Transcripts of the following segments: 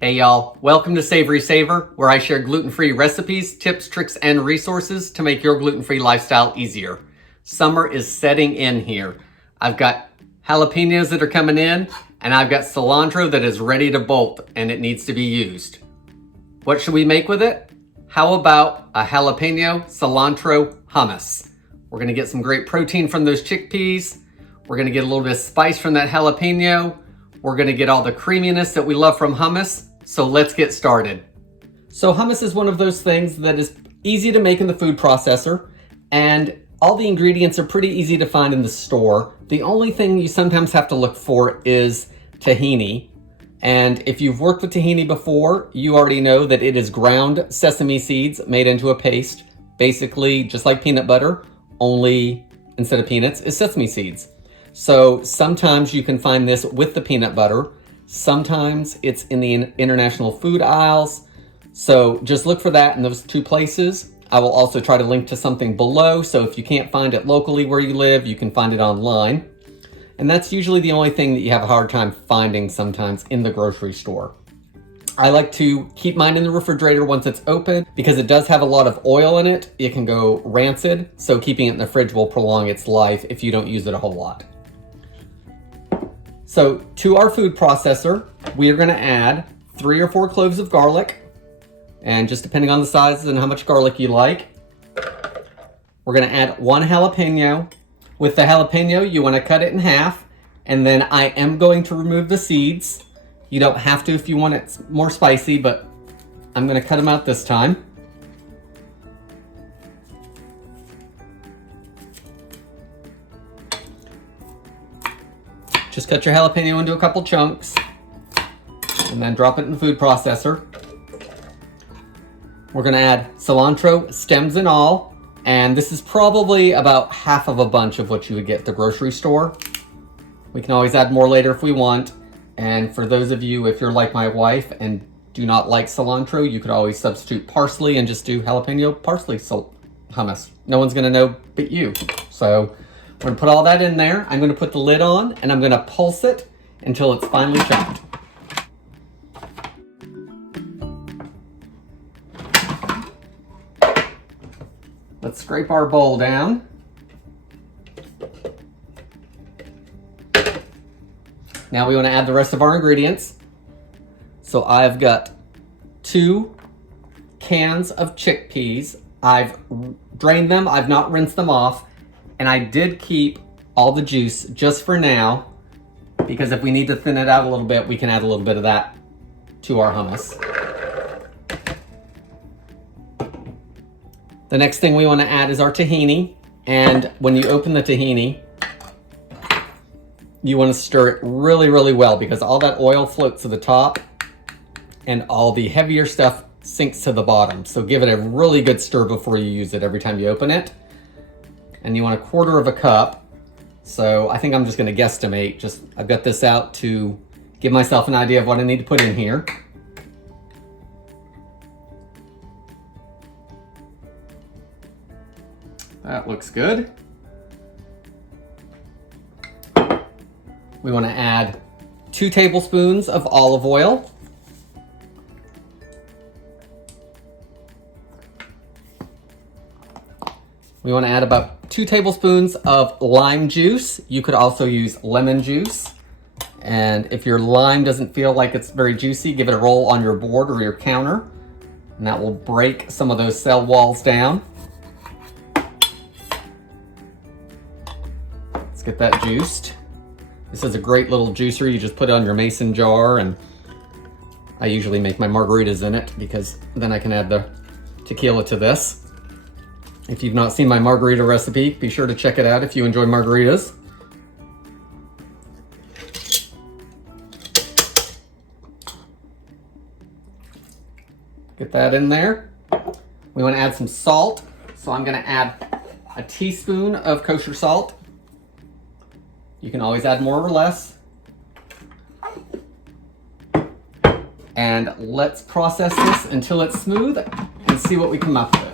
Hey y'all, welcome to Savorysaver, where I share gluten-free recipes, tips, tricks, and resources to make your gluten-free lifestyle easier. Summer is setting in here. I've got jalapenos that are coming in, and I've got cilantro that is ready to bolt, and it needs to be used. What should we make with it? How about a jalapeno cilantro hummus? We're gonna get some great protein from those chickpeas. We're gonna get a little bit of spice from that jalapeno. We're gonna get all the creaminess that we love from hummus. So let's get started. So hummus is one of those things that is easy to make in the food processor, and all the ingredients are pretty easy to find in the store. The only thing you sometimes have to look for is tahini. And if you've worked with tahini before, you already know that it is ground sesame seeds made into a paste. Basically, just like peanut butter, only instead of peanuts is sesame seeds. So sometimes you can find this with the peanut butter. Sometimes it's in the international food aisles. So just look for that in those two places. I will also try to link to something below. So if you can't find it locally where you live, you can find it online. And that's usually the only thing that you have a hard time finding sometimes in the grocery store. I like to keep mine in the refrigerator once it's open because it does have a lot of oil in it. It can go rancid. So keeping it in the fridge will prolong its life if you don't use it a whole lot. So to our food processor, we are going to add 3 or 4 cloves of garlic, and just depending on the size and how much garlic you like. We're going to add 1 jalapeno. With the jalapeno, you want to cut it in half, and then I am going to remove the seeds. You don't have to if you want it more spicy, but I'm going to cut them out this time. Just cut your jalapeno into a couple chunks and then drop it in the food processor. We're gonna add cilantro, stems and all, and this is probably about half of a bunch of what you would get at the grocery store. We can always add more later if we want. And for those of you, if you're like my wife and do not like cilantro, you could always substitute parsley and just do jalapeno parsley hummus. No one's gonna know but you. So we're gonna put all that in there. I'm gonna put the lid on and I'm gonna pulse it until it's finely chopped. Let's scrape our bowl down. Now we wanna add the rest of our ingredients. So I've got 2 cans of chickpeas. I've drained them, I've not rinsed them off. And I did keep all the juice just for now, because if we need to thin it out a little bit, we can add a little bit of that to our hummus. The next thing we want to add is our tahini. And when you open the tahini, you want to stir it really, really well because all that oil floats to the top and all the heavier stuff sinks to the bottom. So give it a really good stir before you use it every time you open it. And you want 1/4 cup. So I think I'm just gonna guesstimate. I've got this out to give myself an idea of what I need to put in here. That looks good. We wanna add 2 tablespoons of olive oil. We want to add about 2 tablespoons of lime juice. You could also use lemon juice. And if your lime doesn't feel like it's very juicy, give it a roll on your board or your counter. And that will break some of those cell walls down. Let's get that juiced. This is a great little juicer. You just put it on your mason jar, and I usually make my margaritas in it because then I can add the tequila to this. If you've not seen my margarita recipe, be sure to check it out if you enjoy margaritas. Get that in there. We want to add some salt. So I'm going to add a teaspoon of kosher salt. You can always add more or less. And let's process this until it's smooth and see what we come up with.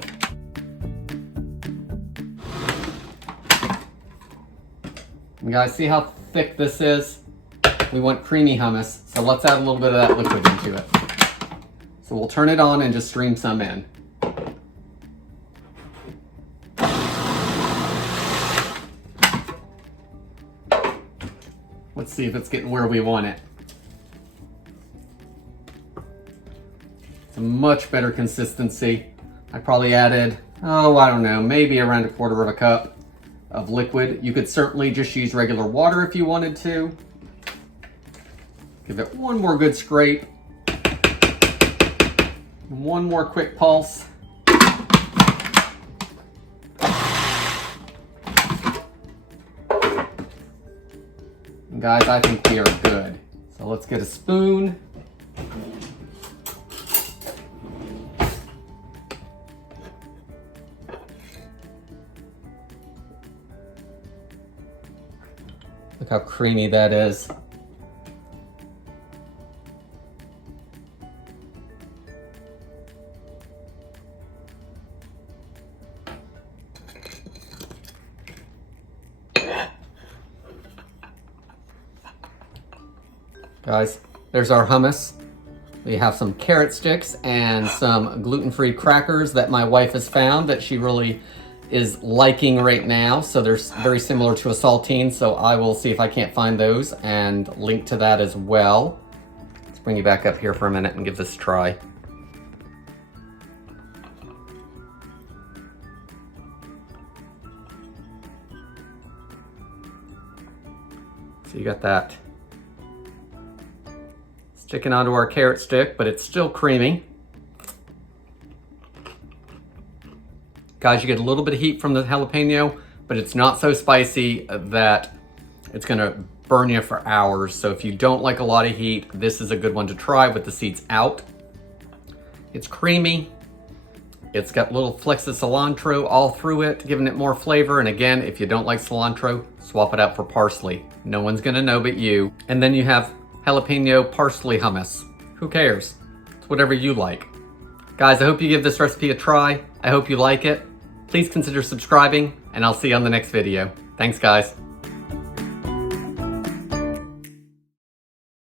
You guys see how thick this is? We want creamy hummus, so let's add a little bit of that liquid into it. So we'll turn it on and just stream some in. Let's see if it's getting where we want it. It's a much better consistency. I probably added, I don't know, maybe around 1/4 cup of liquid. You could certainly just use regular water if you wanted to. Give it one more good scrape. And one more quick pulse. And guys, I think we are good. So let's get a spoon. Look how creamy that is. Guys, there's our hummus. We have some carrot sticks and some gluten-free crackers that my wife has found that she really is liking right now. So they're very similar to a saltine, so I will see if I can't find those and link to that as well. Let's bring you back up here for a minute and give this a try. So you got that sticking onto our carrot stick, but it's still creamy. Guys, you get a little bit of heat from the jalapeno, but it's not so spicy that it's gonna burn you for hours. So if you don't like a lot of heat, this is a good one to try with the seeds out. It's creamy. It's got little flecks of cilantro all through it, giving it more flavor. And again, if you don't like cilantro, swap it out for parsley. No one's gonna know but you. And then you have jalapeno parsley hummus. Who cares? It's whatever you like. Guys, I hope you give this recipe a try. I hope you like it. Please consider subscribing, and I'll see you on the next video. Thanks, guys.